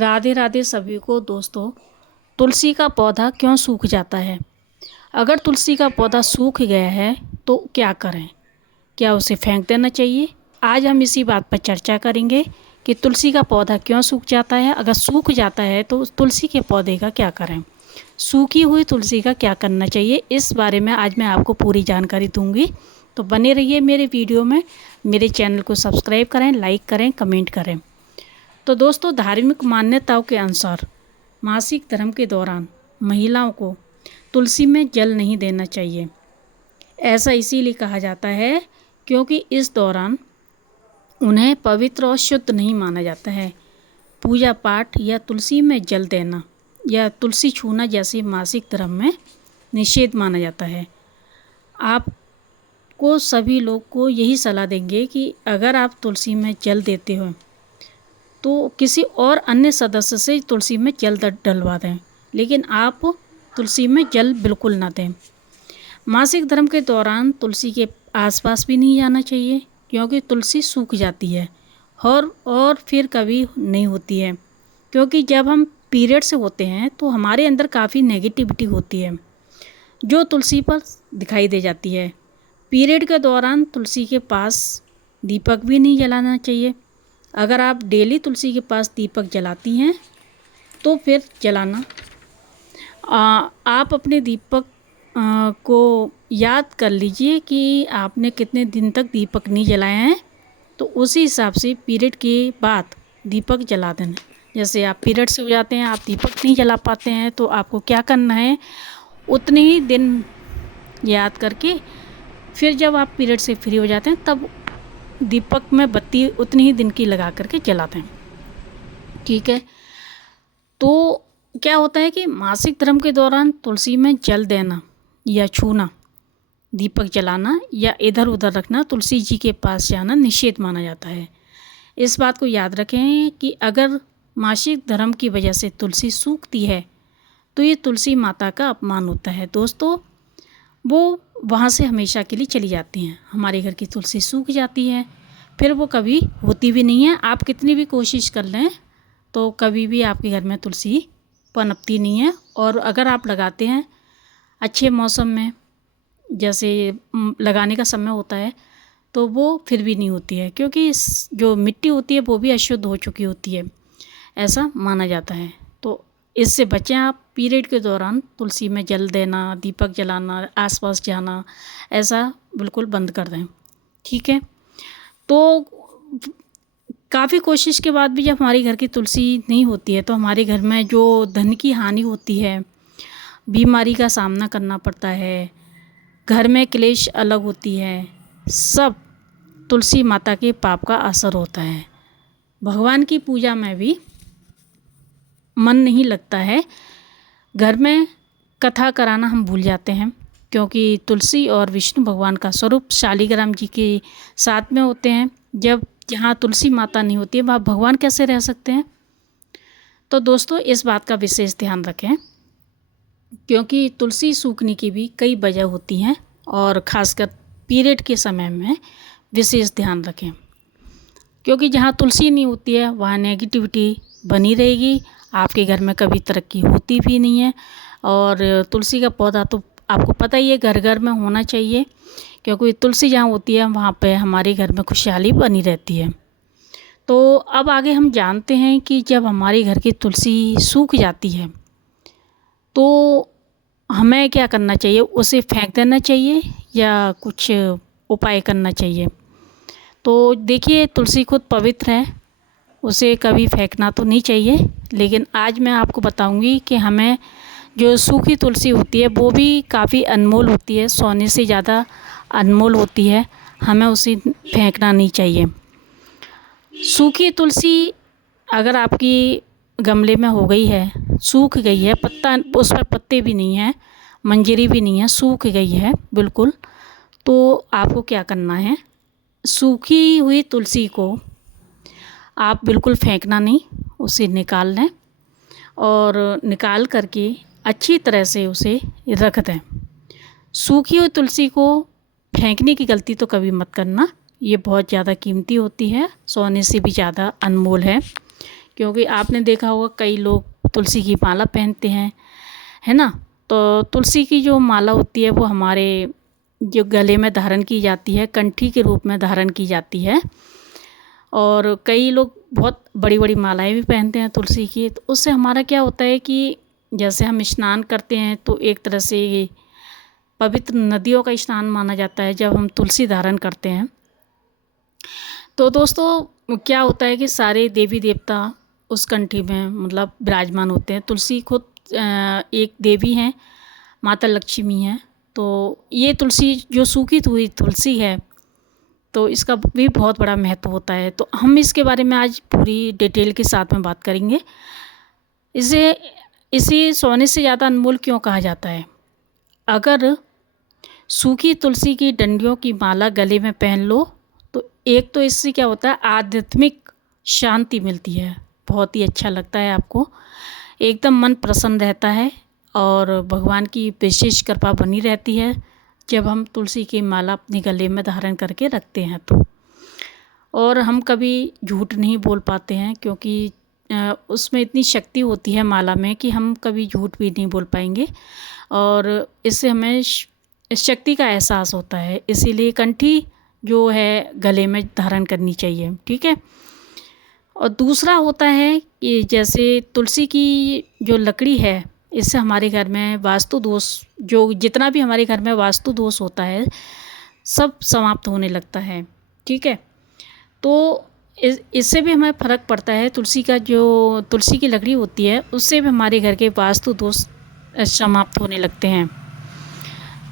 राधे राधे सभी को दोस्तों। तुलसी का पौधा क्यों सूख जाता है? अगर तुलसी का पौधा सूख गया है तो क्या करें? क्या उसे फेंक देना चाहिए? आज हम इसी बात पर चर्चा करेंगे कि तुलसी का पौधा क्यों सूख जाता है। अगर सूख जाता है तो उस तुलसी के पौधे का क्या करें? सूखी हुई तुलसी का क्या करना चाहिए, इस बारे में आज मैं आपको पूरी जानकारी दूंगी। तो बने रहिए मेरे वीडियो में। मेरे चैनल को सब्सक्राइब करें, लाइक करें, कमेंट करें। तो दोस्तों, धार्मिक मान्यताओं के अनुसार मासिक धर्म के दौरान महिलाओं को तुलसी में जल नहीं देना चाहिए। ऐसा इसीलिए कहा जाता है क्योंकि इस दौरान उन्हें पवित्र और शुद्ध नहीं माना जाता है। पूजा पाठ या तुलसी में जल देना या तुलसी छूना जैसे मासिक धर्म में निषेध माना जाता है। आपको सभी लोग को यही सलाह देंगे कि अगर आप तुलसी में जल देते हो तो किसी और अन्य सदस्य से तुलसी में जल डलवा दें, लेकिन आप तुलसी में जल बिल्कुल ना दें। मासिक धर्म के दौरान तुलसी के आसपास भी नहीं जाना चाहिए क्योंकि तुलसी सूख जाती है और फिर कभी नहीं होती है। क्योंकि जब हम पीरियड से होते हैं तो हमारे अंदर काफ़ी नेगेटिविटी होती है जो तुलसी पर दिखाई दे जाती है। पीरियड के दौरान तुलसी के पास दीपक भी नहीं जलाना चाहिए। अगर आप डेली तुलसी के पास दीपक जलाती हैं तो फिर जलाना। आप अपने दीपक को याद कर लीजिए कि आपने कितने दिन तक दीपक नहीं जलाए हैं, तो उसी हिसाब से पीरियड के बाद दीपक जला देना। जैसे आप पीरियड से हो जाते हैं, आप दीपक नहीं जला पाते हैं, तो आपको क्या करना है, उतने ही दिन याद करके फिर जब आप पीरियड से फ्री हो जाते हैं तब दीपक में बत्ती उतनी ही दिन की लगा करके जलाते हैं। ठीक है। तो क्या होता है कि मासिक धर्म के दौरान तुलसी में जल देना या छूना, दीपक जलाना या इधर उधर रखना, तुलसी जी के पास जाना निषेध माना जाता है। इस बात को याद रखें कि अगर मासिक धर्म की वजह से तुलसी सूखती है तो ये तुलसी माता का अपमान होता है। दोस्तों, वो वहाँ से हमेशा के लिए चली जाती हैं। हमारे घर की तुलसी सूख जाती है, फिर वो कभी होती भी नहीं है। आप कितनी भी कोशिश कर लें तो कभी भी आपके घर में तुलसी पनपती नहीं है। और अगर आप लगाते हैं अच्छे मौसम में, जैसे लगाने का समय होता है, तो वो फिर भी नहीं होती है क्योंकि जो मिट्टी होती है वो भी अशुद्ध हो चुकी होती है, ऐसा माना जाता है। तो इससे बचें आप। पीरियड के दौरान तुलसी में जल देना, दीपक जलाना, आसपास जाना, ऐसा बिल्कुल बंद कर दें। ठीक है। तो काफ़ी कोशिश के बाद भी जब हमारे घर की तुलसी नहीं होती है तो हमारे घर में जो धन की हानि होती है, बीमारी का सामना करना पड़ता है, घर में क्लेश अलग होती है, सब तुलसी माता के पाप का असर होता है। भगवान की पूजा में भी मन नहीं लगता है। घर में कथा कराना हम भूल जाते हैं क्योंकि तुलसी और विष्णु भगवान का स्वरूप शालिग्राम जी के साथ में होते हैं। जब जहाँ तुलसी माता नहीं होती है वहाँ भगवान कैसे रह सकते हैं? तो दोस्तों, इस बात का विशेष ध्यान रखें क्योंकि तुलसी सूखने की भी कई वजह होती हैं और ख़ासकर पीरियड के समय में विशेष ध्यान रखें क्योंकि जहाँ तुलसी नहीं होती है वहाँ नेगेटिविटी बनी रहेगी। आपके घर में कभी तरक्की होती भी नहीं है। और तुलसी का पौधा तो आपको पता ही है घर घर में होना चाहिए क्योंकि तुलसी जहाँ होती है वहाँ पे हमारे घर में खुशहाली बनी रहती है। तो अब आगे हम जानते हैं कि जब हमारे घर की तुलसी सूख जाती है तो हमें क्या करना चाहिए, उसे फेंक देना चाहिए या कुछ उपाय करना चाहिए। तो देखिए, तुलसी खुद पवित्र है, उसे कभी फेंकना तो नहीं चाहिए। लेकिन आज मैं आपको बताऊंगी कि हमें जो सूखी तुलसी होती है वो भी काफ़ी अनमोल होती है, सोने से ज़्यादा अनमोल होती है, हमें उसे फेंकना नहीं चाहिए। सूखी तुलसी अगर आपकी गमले में हो गई है, सूख गई है, पत्ता उस पर पत्ते भी नहीं हैं, मंजरी भी नहीं है, सूख गई है बिल्कुल, तो आपको क्या करना है, सूखी हुई तुलसी को आप बिल्कुल फेंकना नहीं, उसे निकाल लें और निकाल करके अच्छी तरह से उसे रख दें। सूखी हुई तुलसी को फेंकने की गलती तो कभी मत करना, ये बहुत ज़्यादा कीमती होती है, सोने से भी ज़्यादा अनमोल है। क्योंकि आपने देखा होगा कई लोग तुलसी की माला पहनते हैं, है ना। तो तुलसी की जो माला होती है वो हमारे जो गले में धारण की जाती है, कंठी के रूप में धारण की जाती है। और कई लोग बहुत बड़ी बड़ी मालाएं भी पहनते हैं तुलसी की। तो उससे हमारा क्या होता है कि जैसे हम स्नान करते हैं तो एक तरह से ये पवित्र नदियों का स्नान माना जाता है जब हम तुलसी धारण करते हैं। तो दोस्तों क्या होता है कि सारे देवी देवता उस कंठी में मतलब विराजमान होते हैं। तुलसी खुद एक देवी हैं, माता लक्ष्मी हैं। तो ये तुलसी जो सूखी हुई तुलसी है तो इसका भी बहुत बड़ा महत्व होता है। तो हम इसके बारे में आज पूरी डिटेल के साथ में बात करेंगे। इसे सोने से ज़्यादा अनमोल क्यों कहा जाता है? अगर सूखी तुलसी की डंडियों की माला गले में पहन लो तो एक तो इससे क्या होता है, आध्यात्मिक शांति मिलती है, बहुत ही अच्छा लगता है आपको, एकदम मन प्रसन्न रहता है और भगवान की विशेष कृपा बनी रहती है जब हम तुलसी की माला अपने गले में धारण करके रखते हैं तो। और हम कभी झूठ नहीं बोल पाते हैं क्योंकि उसमें इतनी शक्ति होती है माला में कि हम कभी झूठ भी नहीं बोल पाएंगे और इससे हमें शक्ति का एहसास होता है। इसीलिए कंठी जो है गले में धारण करनी चाहिए, ठीक है। और दूसरा होता है कि जैसे तुलसी की जो लकड़ी है इससे हमारे घर में वास्तु दोष, जो जितना भी हमारे घर में वास्तु दोष होता है सब समाप्त होने लगता है, ठीक है। तो इससे भी हमें फ़र्क पड़ता है। तुलसी की लकड़ी होती है उससे भी हमारे घर के वास्तु दोष समाप्त होने लगते हैं।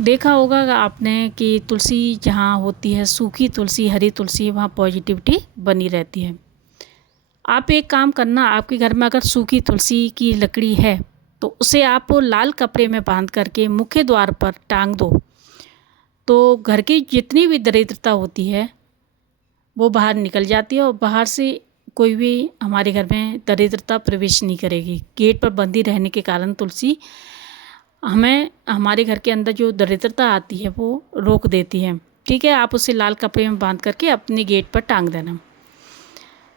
देखा होगा आपने कि तुलसी जहाँ होती है, सूखी तुलसी, हरी तुलसी, वहाँ पॉजिटिविटी बनी रहती है। आप एक काम करना, आपके घर में अगर सूखी तुलसी की लकड़ी है तो उसे आप लाल कपड़े में बांध करके मुख्य द्वार पर टांग दो तो घर की जितनी भी दरिद्रता होती है वो बाहर निकल जाती है और बाहर से कोई भी हमारे घर में दरिद्रता प्रवेश नहीं करेगी। गेट पर बंदी रहने के कारण तुलसी हमें हमारे घर के अंदर जो दरिद्रता आती है वो रोक देती है, ठीक है। आप उसे लाल कपड़े में बांध करके अपने गेट पर टांग देना।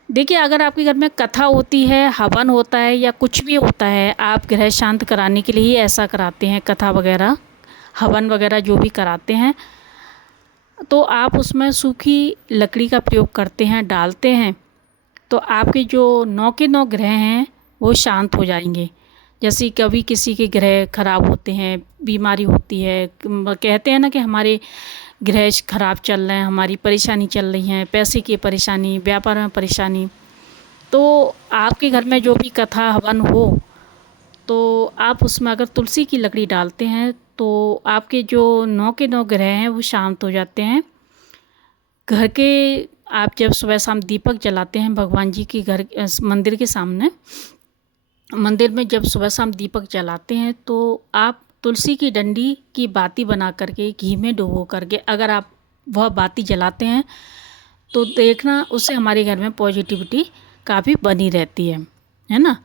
देखिए, अगर आपके घर में कथा होती है, हवन होता है या कुछ भी होता है, आप ग्रह शांत कराने के लिए ही ऐसा कराते हैं, कथा वगैरह, हवन वगैरह जो भी कराते हैं, तो आप उसमें सूखी लकड़ी का प्रयोग करते हैं, डालते हैं, तो आपके जो 9 के 9 ग्रह हैं वो शांत हो जाएंगे। जैसे कभी किसी के ग्रह खराब होते हैं, बीमारी होती है, कहते हैं ना कि हमारे ग्रह खराब चल रहे हैं, हमारी परेशानी चल रही है, पैसे की परेशानी, व्यापार में परेशानी, तो आपके घर में जो भी कथा हवन हो तो आप उसमें अगर तुलसी की लकड़ी डालते हैं तो आपके जो 9 के 9 ग्रह हैं वो शांत हो जाते हैं। घर के आप जब सुबह शाम दीपक जलाते हैं भगवान जी के घर मंदिर के सामने, मंदिर में जब सुबह शाम दीपक जलाते हैं तो आप तुलसी की डंडी की बाती बना करके घी में डुबो करके अगर आप वह बाती जलाते हैं तो देखना उससे हमारे घर में पॉजिटिविटी काफ़ी बनी रहती है ना।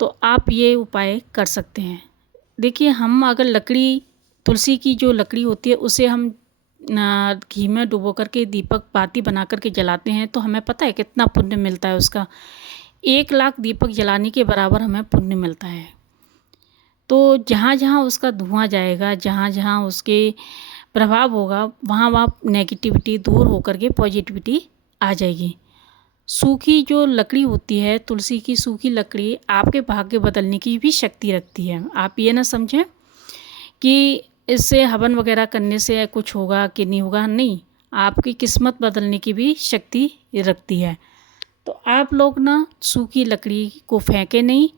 तो आप ये उपाय कर सकते हैं। देखिए, हम अगर लकड़ी, तुलसी की जो लकड़ी होती है उसे हम घी में डुबो करके दीपक बाती बना करके जलाते हैं तो हमें पता है कितना पुण्य मिलता है उसका। 1 लाख दीपक जलाने के बराबर हमें पुण्य मिलता है। तो जहाँ जहाँ उसका धुआं जाएगा, जहाँ जहाँ उसके प्रभाव होगा, वहाँ वहाँ नेगेटिविटी दूर होकर के पॉजिटिविटी आ जाएगी। सूखी जो लकड़ी होती है, तुलसी की सूखी लकड़ी आपके भाग्य बदलने की भी शक्ति रखती है। आप ये ना समझें कि इससे हवन वगैरह करने से कुछ होगा कि नहीं होगा, नहीं, आपकी किस्मत बदलने की भी शक्ति रखती है। तो आप लोग ना सूखी लकड़ी को फेंके नहीं,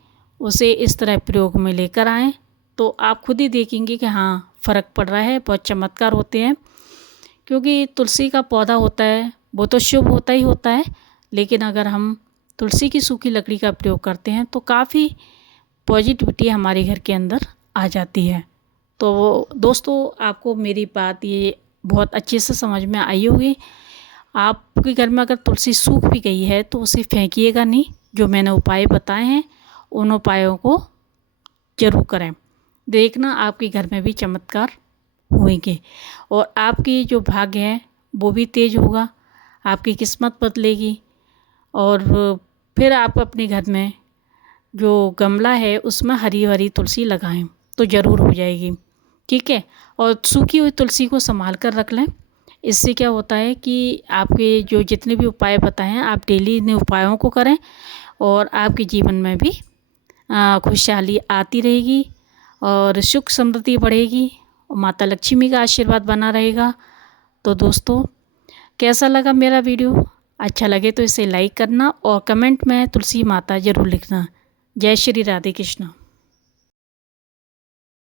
उसे इस तरह प्रयोग में लेकर आएँ तो आप खुद ही देखेंगे कि हाँ फ़र्क पड़ रहा है, बहुत चमत्कार होते हैं। क्योंकि तुलसी का पौधा होता है वो तो शुभ होता ही होता है, लेकिन अगर हम तुलसी की सूखी लकड़ी का प्रयोग करते हैं तो काफ़ी पॉजिटिविटी हमारे घर के अंदर आ जाती है। तो दोस्तों, आपको मेरी बात ये बहुत अच्छे से समझ में आई होगी। आपके घर में अगर तुलसी सूख भी गई है तो उसे फेंकिएगा नहीं। जो मैंने उपाय बताए हैं उन उपायों को ज़रूर करें, देखना आपके घर में भी चमत्कार होंगे और आपकी जो भाग्य है वो भी तेज होगा, आपकी किस्मत बदलेगी और फिर आप अपने घर में जो गमला है उसमें हरी हरी तुलसी लगाएं तो ज़रूर हो जाएगी। ठीक है। और सूखी हुई तुलसी को संभाल कर रख लें। इससे क्या होता है कि आपके जो जितने भी उपाय बताए हैं आप डेली इन उपायों को करें और आपके जीवन में भी खुशहाली आती रहेगी और सुख समृद्धि बढ़ेगी और माता लक्ष्मी का आशीर्वाद बना रहेगा। तो दोस्तों, कैसा लगा मेरा वीडियो? अच्छा लगे तो इसे लाइक करना और कमेंट में तुलसी माता ज़रूर लिखना। जय श्री राधे कृष्ण।